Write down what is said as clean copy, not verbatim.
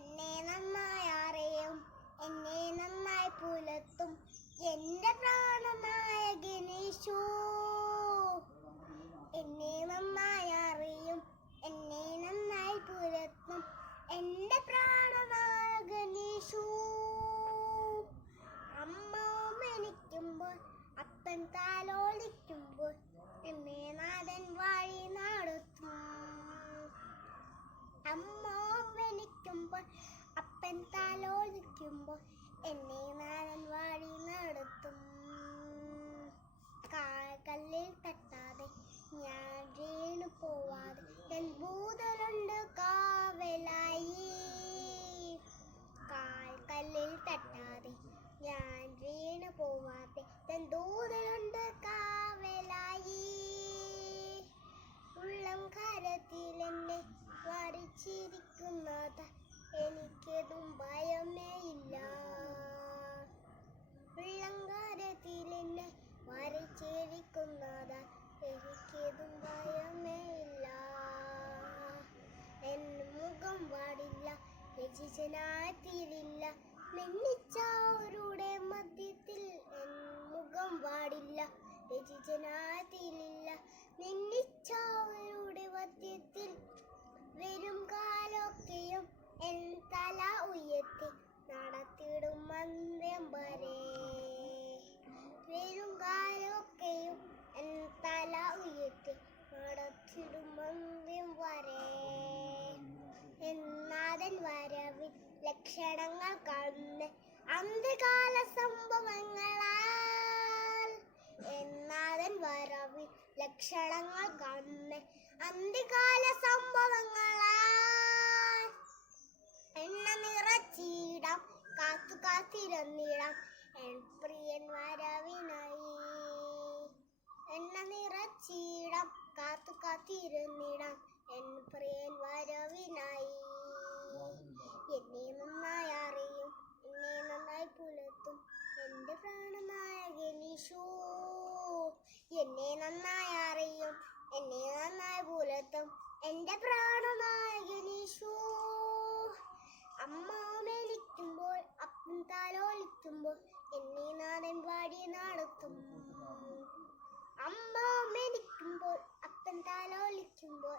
എന്നെ നന്നായി അറിയും, എന്നെ നന്നായി പുലർത്തും എന്റെ പ്രാണനായകനീശോ. എന്നെ നന്നായി അറിയും, എന്നെ നന്നായി പുലർത്തും എന്റെ പ്രാണനായകനീശോ. അമ്മ എനിക്കുമ്പോൾ അപ്പൻ താലോലിക്കുമ്പോൾ എന്നെ നാഥൻ വഴി നടത്തും. അമ്മ എനിക്കുമ്പോൾ അപ്പൻ താലോലിക്കുമ്പോൾ എന്നെ നാഥൻ വഴി നടത്തും. കാൽക്കല്ലിൽ തട്ടാതെ ഞാൻ വീണു പോവാതെ എൻ ഭൂതലുണ്ട് കാവലായി. കാൽക്കല്ലിൽ തട്ടാതെ ഞാൻ വീണു പോവാതെ എൻ ദൂതലുണ്ട് കാവലായി. ഉള്ളം കരത്തിൽ എന്നെ വരച്ചിരിക്കുന്നത് എനിക്കെതും ഭയമേ ഇല്ല. ഉള്ളം കരത്തിൽ എന്നെ വരച്ചിരിക്കുന്നത് എനിക്കെതും ഭയമേ ഇല്ല. എൻ മുഖം പാടില്ല, രചിച്ചനായി തീരില്ല നിന്നിച്ചവരുടെ മധ്യത്തിൽ. എൻ മുഖം പാടില്ല, രചിച്ചനായി തീരില്ല നിന്നിച്ചവരുടെ മധ്യത്തിൽ. വരും കാലൊക്കെയും എൻ തല ഉയർത്തി നടത്തിടും മന്ദിരം വരെ. വരും കാലൊക്കെയും എൻ തല ഉയർത്തി നടത്തിടും മന്ദിരം വരെ. എന്നാഥൻ വരവിൽ ലക്ഷണങ്ങൾ കാണുന്ന അന്ത്യകാല സംഭവങ്ങളാൽ. എന്നാഥൻ വരവിൽ ലക്ഷണങ്ങൾ കാണുന്ന അന്ത്യകാല സംഭവങ്ങളാൽ. എണ്ണ നിറച്ചിടാം, കാത്തു കാത്തിരുന്നിടാം എൻ പ്രിയൻ വരവിനായി. എണ്ണ നിറച്ചിടാം, കാത്തു കാത്തിരുന്നിടാം എൻ പ്രിയൻ വരവിനായി. എന്നെ നന്നായി അറിയും, എന്നെ നന്നായി പുലർത്തും എന്റെ പ്രാണനായകനീശോ. എന്നെ നന്നായി അറിയും, എന്നെ നന്നായി പുലർത്തും എന്റെ പ്രാണനായകനീശോ. അമ്മ മേലിക്കുമ്പോൾ അപ്പൻ താലോലിക്കുമ്പോൾ എന്നെ നാഥൻ വഴി നടത്തും. അമ്മ മേലിക്കുമ്പോൾ അപ്പൻ താലോലിക്കുമ്പോൾ